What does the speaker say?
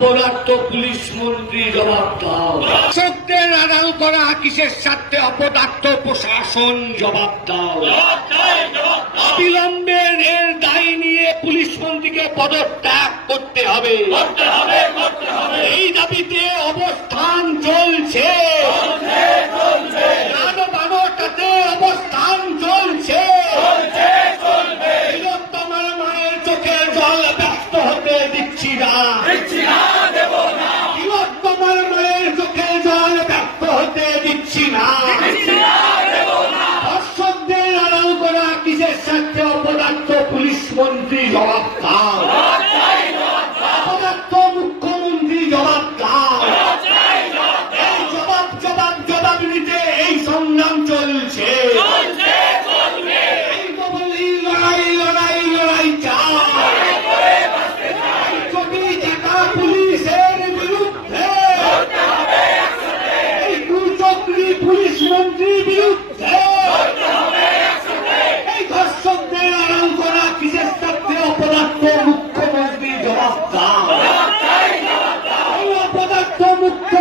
Police মন্ত্রী জবাব দাও। শাসকদের আড়াল করা কিসের স্বার্থে অপদার্থ প্রশাসন জবাব দাও। অবিলম্বে এর দায় নিয়ে পুলিশ মন্ত্রীকে পদত্যাগ করতে হবে। এই দাবিতে অবস্থান চলছে। রানো বানোটাতে অবস্থান চলছে। মায়ের চোখের জল ব্যস্ত হতে দিচ্ছি না। পদার্থ পুলিশ মন্ত্রী জবাব দাও। পদার্থ মুখ্যমন্ত্রী জবাব দাও। এই জবাব জবাব জবাব নিতে এই সংগ্রাম চলছে। মুক্ত